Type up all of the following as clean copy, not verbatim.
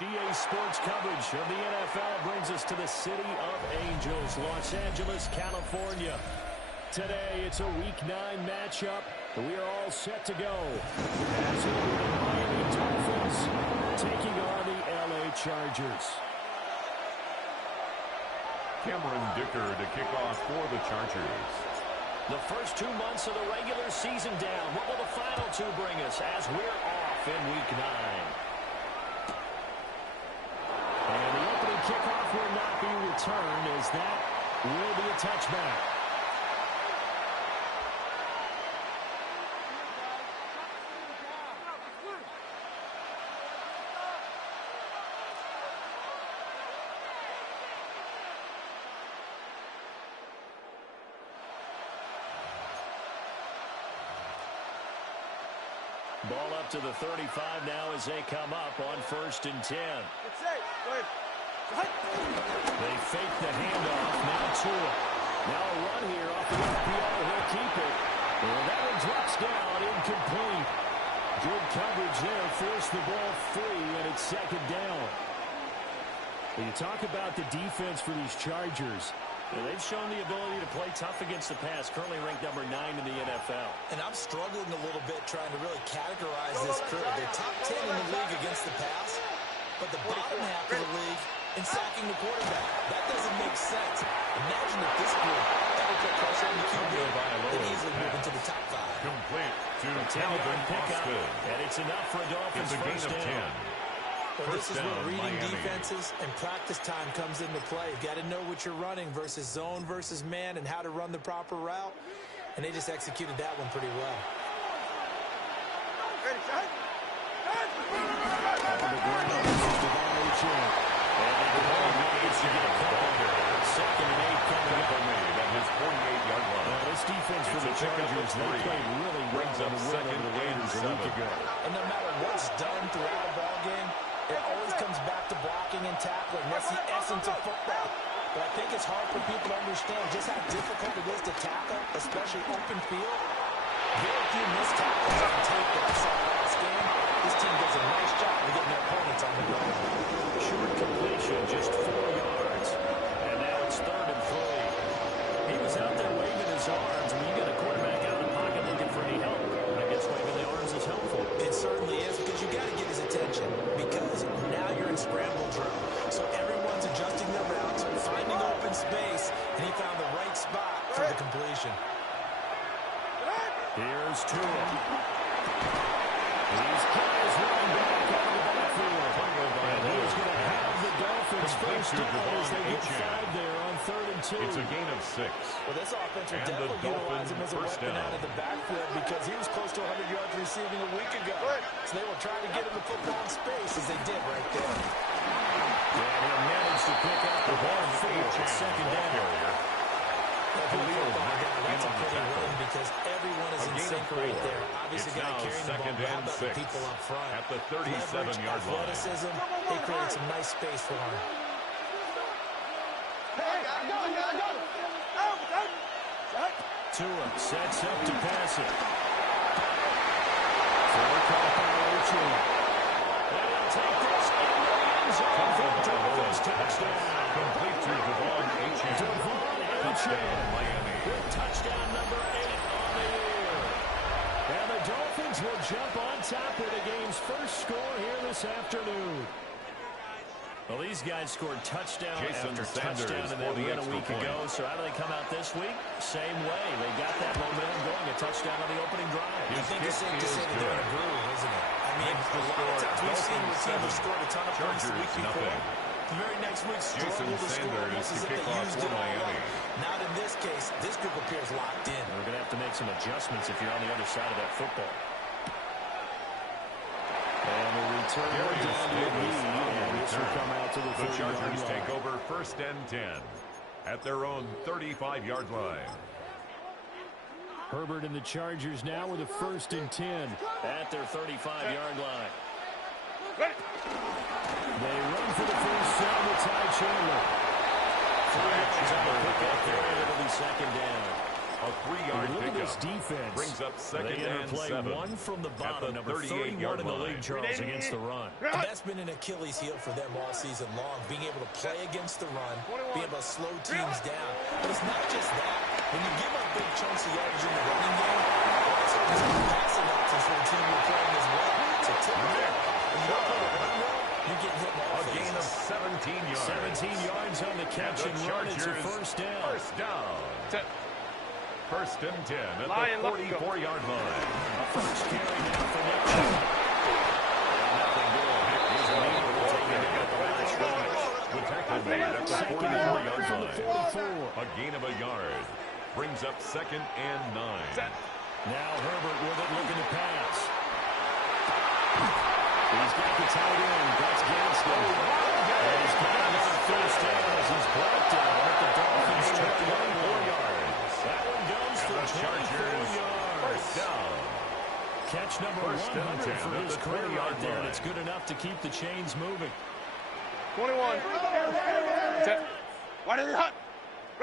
EA Sports coverage of the NFL brings us to the City of Angels, Los Angeles, California. Today, it's a Week 9 matchup. We are all set to go. As the Miami Dolphins taking on the LA Chargers. Cameron Dicker to kick off for the Chargers. The first 2 months of the regular season down. What will the final two bring us as we're off in Week 9? And the opening kickoff will not be returned, as that will be a touchback. Ball up to the 35 now as they come up on 1st and 10. They fake the handoff. Now Tua. Now a run here off the FPO. He'll keep it. And that one drops down, incomplete. Good coverage there. Forced the ball free, and it's 2nd down. When you talk about the defense for these Chargers, they've shown the ability to play tough against the pass, currently ranked number 9 in the NFL. And I'm struggling a little bit trying to really categorize this crew. They're top 10 in the league against the pass, but the bottom half of the league in sacking the quarterback. That doesn't make sense. Imagine if this group ever put pressure on the QB, they'd easily move into the top 5. Complete to Calvin Austin. And it's enough for a Dolphins first down. Well, this is where reading defenses and practice time comes into play. You've got to know what you're running versus zone versus man and how to run the proper route. And they just executed that one pretty well. Second and 8 coming up. At his 48-yard line. This defense for the Chargers, they played really well on the win over the Raiders a week ago. And no matter what's done throughout a ball game, it always comes back to blocking and tackling. That's the essence of football. But I think it's hard for people to understand just how difficult it is to tackle, especially open field. Very few missed tackles on tape that I saw last game. This team does a nice job of getting their opponents on the ground. Short completion, just 4 yards. And now it's 3rd and 3. He was out there waving his arms. When you get a quarterback out of the pocket looking for any help, I guess waving the arms is helpful. It certainly is, because you got to get his attention, because now you're in scramble drill. So everyone's adjusting their routes, finding open space, and he found the right spot for the completion. Here's Tua. These guys running back out of the backfield. And he's going to have the Dolphins first down as they get 5 there on 3rd and 2. It's a gain of 6. Well, this offense will definitely utilize him as a weapon out of the backfield, because he was close to 100 yards receiving a week ago. So they will try to get him the football in space, as they did right there. And he'll manage to pick up the ball and 2nd down. That's a pretty run, because everyone is in sync right there. Obviously, got to carry the ball. How about the people up front? At the 37-yard line. Athleticism, they created some nice space for him. Tua sets up to pass it. And he'll take this into the end zone for the Dolphins touchdown. Complete to Devon Touchdown, Miami. With touchdown number 8 on the year. And the Dolphins will jump on top with the game's first score here this afternoon. Well, these guys scored touchdown after touchdown in that win a week ago. So how do they come out this week? Same way. They got that momentum going. A touchdown on the opening drive. I think it's safe to say that they're in a groove, isn't it? I mean, a lot of times we've seen the team have scored a ton of points the week before. The very next week, struggled to score almost as if they used it all up. Not in this case. This group appears locked in. We're going to have to make some adjustments if you're on the other side of that football. And the return this will come out to the Chargers take over 1st and 10 at their own 35-yard line. Herbert and the Chargers now with a 1st and 10 at their 35-yard line. They run for the first down to Ty Chandler. 3 yards on the pick up there. It'll be 2nd down. A 3-yard Look at this pickup. defense. Brings up second They and interplay 7. one from the At bottom, the number 31 in the league, Charles, against the run. And that's been an Achilles heel for them all season long, being able to play against the run, being able to slow teams down. But it's not just that. When you give up big chunks of yardage in the running game, well, that's always some passing options for the team you're playing as well. So typically, when you're playing a run well, you're getting hit in all A gain of 17 yards. 17 yards on the catch and run. It's a first down. First down. First and 10 at the 44-yard line. A first carry now for Nick. Nothing doing. He's immediately taken down the last run. The tackle made at the 44-yard from the line. 44. A gain of a yard. Brings up second and 9. Now Herbert with it, looking to pass. He's got the tight end. That's Gadsden. And he's got another first down as he's brought down at the Dolphins 21 yards. That one goes for 24 yards. First down. Catch number First and 100 for 10 his at the career 20-yard right there, and line. it's good enough to keep the chains moving. 21. Set. Why did it hot?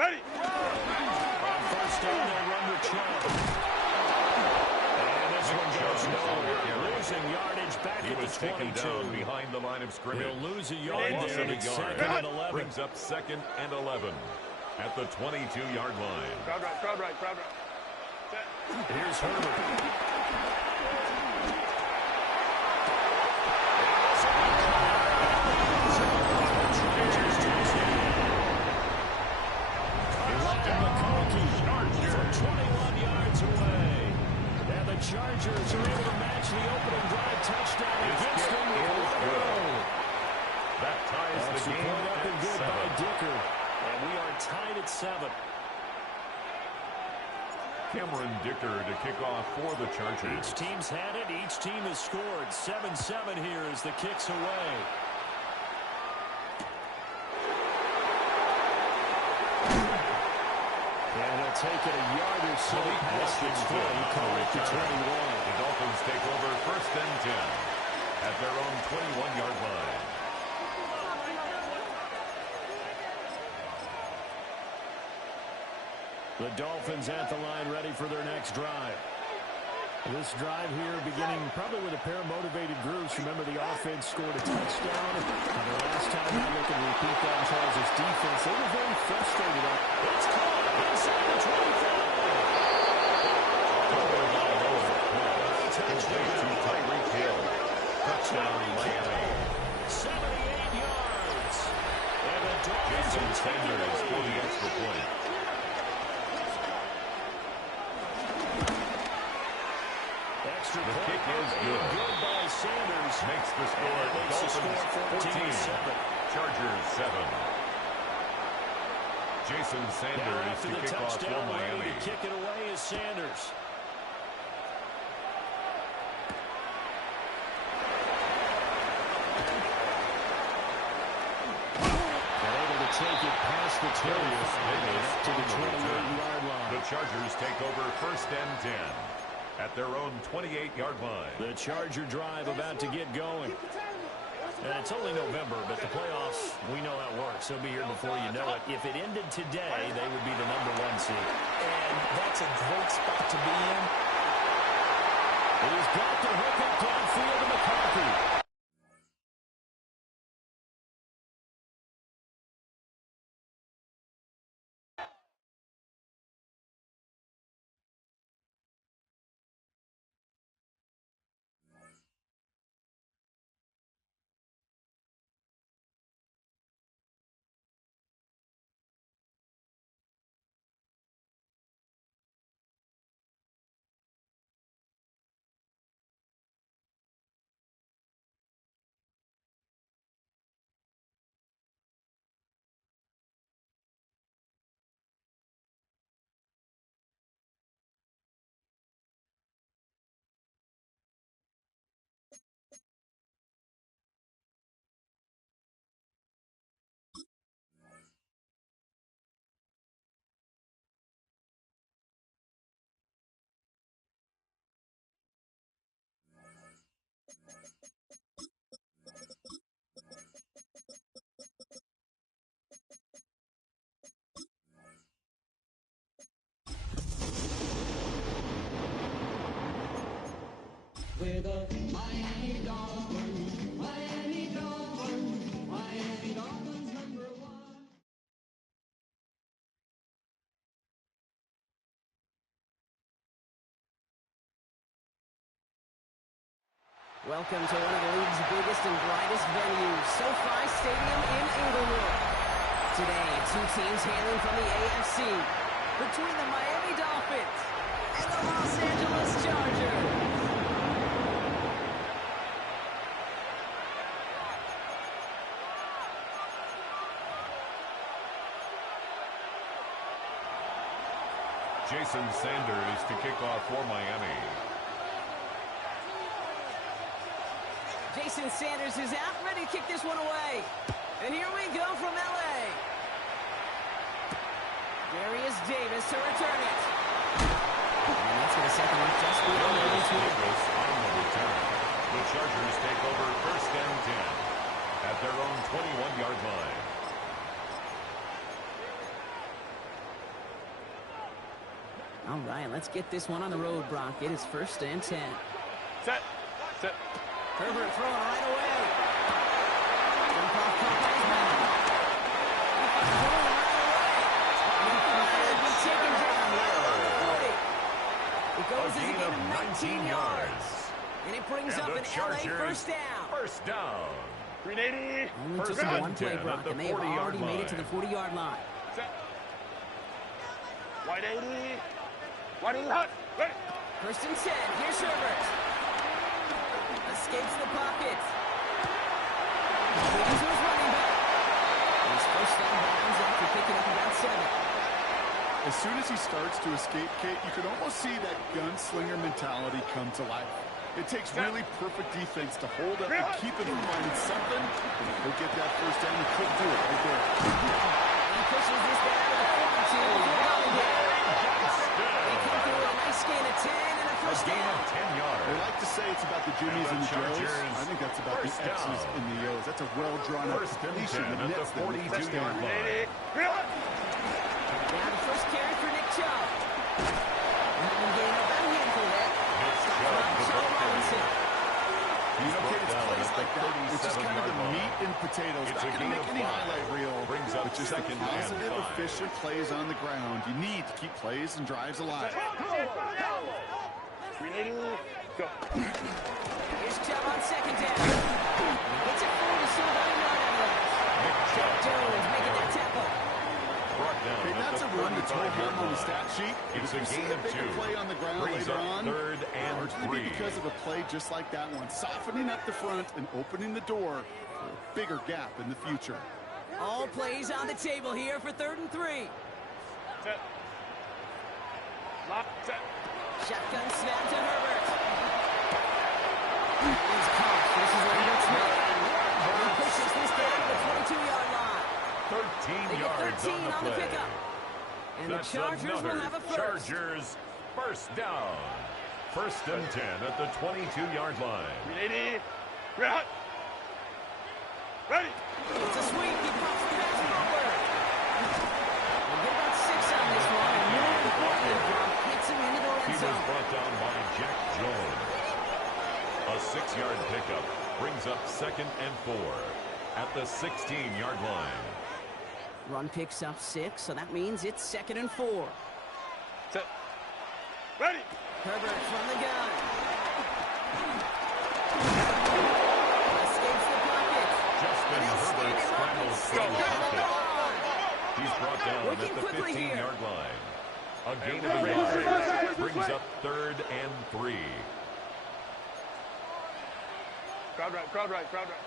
Ready. On first down, they run with Chubb. And this one goes nowhere. Losing yardage back He at was the taken 22. down behind the line of scrimmage. He'll lose a yard Loss there, of and a it's yard. second and 11. Brings up second and 11 at the 22-yard line. Crowd right, crowd right, crowd right. Set. Here's Herbert. For 21 yards away. And the Chargers are able to match the opening drive touchdown His against kick them. is good. That ties That's the game put up and at good by 7. Dicker. And we are tied at 7. Cameron Dicker to kick off for the Chargers. Each team's had it. Each team has scored. 7-7 here as the kick's away. And he'll take it a yard or so past the 20, call it the 21. The Dolphins take over first and 10 at their own 21-yard line. The Dolphins at the line ready for their next drive. This drive here beginning probably with a pair of motivated groups. Remember, the offense scored a touchdown. And the last time I look and repeat that, Charles' defense, they were very frustrated. It's caught inside the 25. Touchdown, Miami. 78 yards. And the Dolphins Jason are taking the Sanders for the lead. extra point. Extra The point. kick is good. Good by Sanders. Makes the score. And makes the Dolphins score 14. 14-7. Chargers 7. Jason Now Sanders after to the kick off for touchdown, ready Miami. to kick it away is Sanders. And able to take it past the 20 to the 28-yard line. The Chargers take over first and 10 at their own 28-yard line. The Charger drive about to get going. And it's only November, but the playoffs, we know how it works. They'll be here before you know it. If it ended today, they would be the #1 seed. And that's a great spot to be in. He's got the hook up downfield to McCarthy. We're the Miami Dolphins, Miami Dolphins, Miami Dolphins #1. Welcome to one of the league's biggest and brightest venues, SoFi Stadium in Inglewood. Today, two teams hailing from the AFC, between the Miami Dolphins and the Los Angeles Chargers. Jason Sanders to kick off for Miami. Jason Sanders is out, ready to kick this one away. And here we go from L.A. Darius Davis to return it. And that's going to set them up just beyond the Davis on the return. The Chargers take over first and 10 at their own 21-yard line. All right, let's get this one on the road, Brock. It is first and 10. Set. Set. Herbert throwing right away. Jump off caught by his man. Throwing right away. Be taken down here on the 40. It goes as a gain of 19 yards. And it brings up an LA first down. First down. 380. Only took them one play, Brock, and they have already made it to the 40-yard line. Set. Wide 80. Wide 80 hot. Ready. First and 10. Here's Herbert. Escapes the pocket. He's his running back. And he's first down bounds after picking up about 7. As soon as he starts to escape, Kate, you can almost see that gunslinger mentality come to life. It takes really perfect defense to hold up and keep him from finding something. And if he'll get that first down, he could do it right there. He pushes this down to the 42. They come through with a nice gain of 10 and a first Gain down. of 10 yards. They like to say it's about the Jimmies and the Joes. I think that's about the X's and the O's. That's a well-drawn-out First and completion 10 that at the nets them with a 42-yard touchdown. line. Now the first carry for Nick Chubb. Having gained about a handful there. Sean Robinson. You know, Kate, it's plays like that. It's just kind of the 37-yard meat and potatoes. It's Not a going to gain make of any 5. highlight reel. Brings up But just the second and positive, 5. efficient plays on the ground. You need to keep plays and drives alive. 380. Go. Here's Chubb on second down. Gets it forward to Silver and yard out of Jack Jones making that tackle. Brought down Hey, at that's the a run that's 45-yard home on the line. stat sheet. It's If a you see gain a of bigger 2. play on the ground Brings later up on, third and largely 3. because of a play just like that one, softening up the front and opening the door for a bigger gap in the future. All plays on the table here for 3rd and 3. Set. Lock. Set. Shotgun snap to Herbert. He's caught. This is Lambert Smith. He pushes this down to the 22-yard line. 13 They get yards 13 on the on the play. pickup. And That's the Chargers will another have a first. Chargers first down. First and 10 at the 22-yard line. 380. Red hot. Ready. It's a sweep. He pops the pass forward. We'll get about 6 on this one. And more importantly, Brock hits him into the He red was zone. brought down by Jack Jones. A 6-yard pickup brings up 2nd and 4 at the 16-yard line. Run picks up 6, so that means it's 2nd and 4. Set. Ready. Herbert from the gun. Escapes the pocket. Justin And he'll Herbert stand him up and scrambles stay from the on the pocket. line. He's brought down Working at the quickly here. 15-yard line. A gain of a yard brings up 3rd and 3. Crowd right. Crowd right. Crowd right.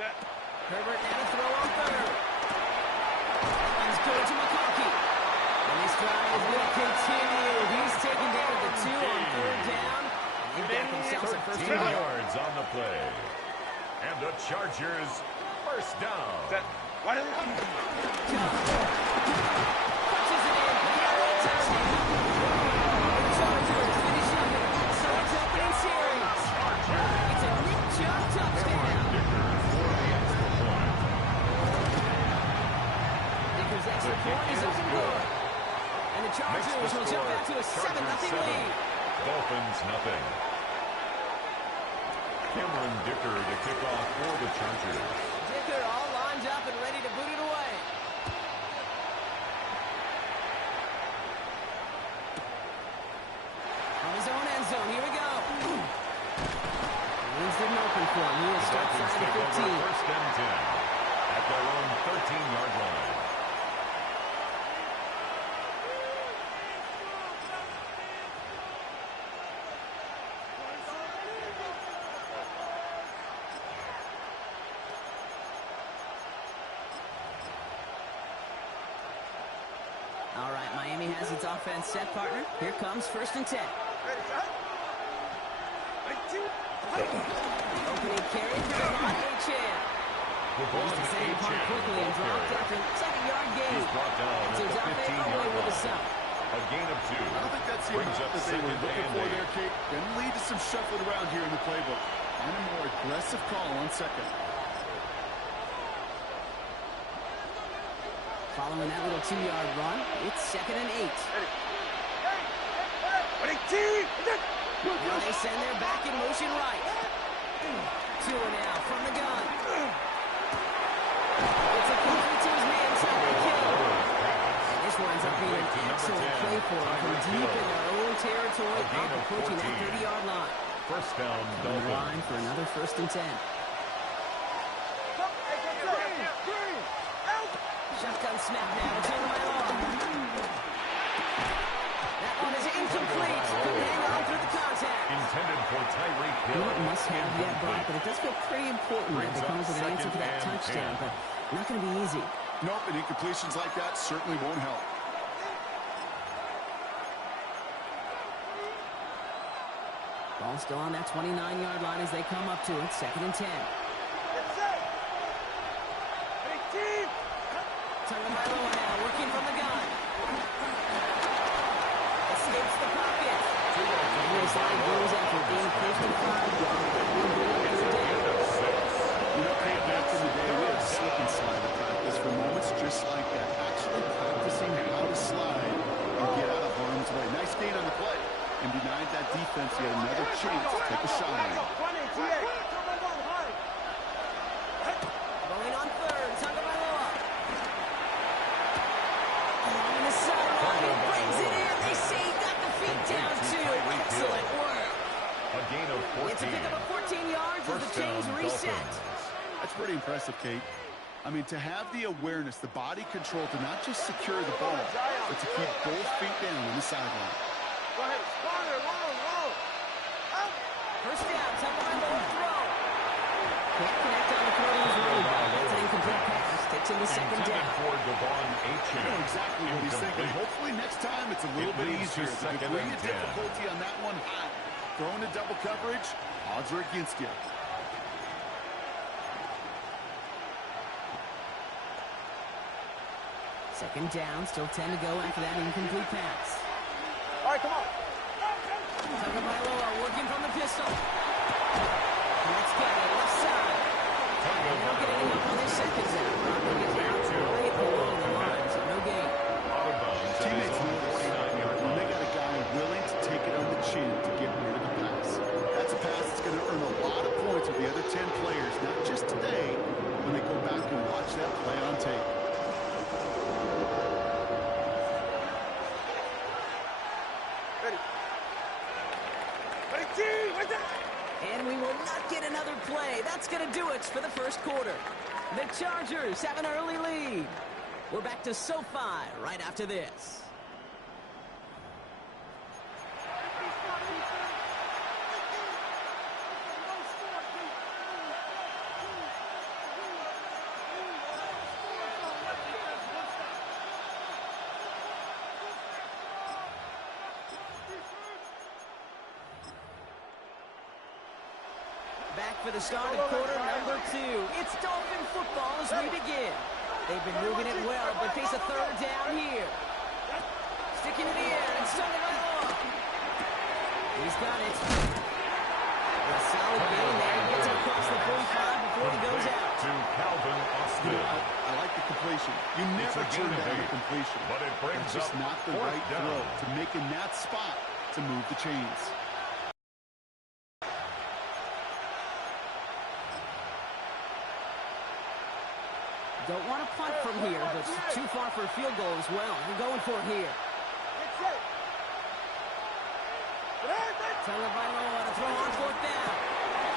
Set. Herbert now to throw on 3rd. He's going to McConkey. And this drive will continue. He's taken down at the 2 on 3rd down. He got themselves a first 13 down. yards on the play. And the Chargers first down. Set. Wide 80 hot. Punches it in. He got a touchdown. The Chargers finish up an excellent opening series. It's a Nick Chubb touchdown. Vickers' extra point is up and good. And the Chargers will jump out to a 7-0 lead. Dolphins nothing. Dicker to kick off for the Chargers. Dicker all lined up and ready to boot it away. On his own end zone, here we go. Wings didn't open for him. He will start Dolphins side take of 15. over 1st and 10 at their own 13-yard line. All right, Miami has its offense set, partner. Here comes 1st and 10. Opening carry for Devon Achane. Goes to send him quickly and dropped after 2nd-yard gain. He's brought down at So the Duffy 15-yard away with a line. stop. A gain of 2. I don't think that's the Brings amount up that they were 2nd looking and for 8. there, Kate. Going to lead to some shuffling around here in the playbook. And a more aggressive call on 2nd. Following that little 2-yard run, it's 2nd and 8. Now they send their back in motion right. Tua now from the gun. It's a complete to his man, Tyreek Hill. And this winds up being an excellent play for him from deep in their own territory, up approaching that 30-yard line. 1st down, On the Dolphins. line for another 1st and 10. Shotgun snap now. It's over by Law. That one is incomplete. Couldn't hang on through the contact. Intended for Tyreek Hill. Not must have yet brought, but it does feel pretty important that they come up with an answer for that touchdown, but not going to be easy. Nope, and incompletions like that certainly won't help. Ball still on that 29-yard line as they come up to it. 2nd and 10. Tagovailoa now working from the gun. Escapes the pocket. And this line goes after being close to 5. You know, Kate, back in the day, we had slip and slide at practice for moments just like that. Actually practicing how to slide and get out of harm's way. Nice gain on the play. And denied that defense yet another chance to take a shot at him. Going on 3rd. Tagovailoa. Along the sideline. He brings it in. They say he got the feet down too. Excellent work. A gain of 14. It's a pickup of 14 yards as the chains reset. That's pretty impressive, Kate. I mean, to have the awareness, the body control to not just secure the ball, but to keep both feet down on the sideline. First down, Tagovailoa throw. Can't connect on the throw to his running back. That's an incomplete pass. Takes him to 2nd Intended down. for Devon I Achane. know exactly what he's thinking. Hopefully next time it's a little It bit leads to easier. The 2nd degree and of 10. difficulty on that one high. Throwing to double coverage, odds are against you. Second down, still 10 to go after that incomplete pass. All right, come on. Tagovailoa working from the pistol. Let's get it, left side. They don't get any help on this 2nd down. They get down right along the line, so no gain. Out of bounds at his Teammates own know this. 49-yard When they line. got a guy willing to take it on the chin to get rid of the pass. That's a pass that's going to earn a lot of points with the other 10 players, not just today, when they go back and watch that play on tape. And we will not get another play. That's going to do it for the 1st quarter. The Chargers have an early lead. We're back to SoFi right after this. Back for the start of quarter number 2. It's Dolphin football as we begin. They've been moving it well, but face a 3rd down here. Sticking to the air, and Tagovailoa. He's got it. A solid gain there. He gets across the 45 before he goes out. To Calvin Austin. I like the completion. You never It's a turn gain of down a 8, completion. but it brings That's just up not the 4th right down. throw to make in that spot to move the chains. Don't want to punt from here, but too far for a field goal as well. We're going for it here. Tagovailoa to throw on fourth down.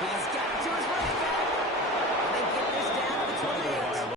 He's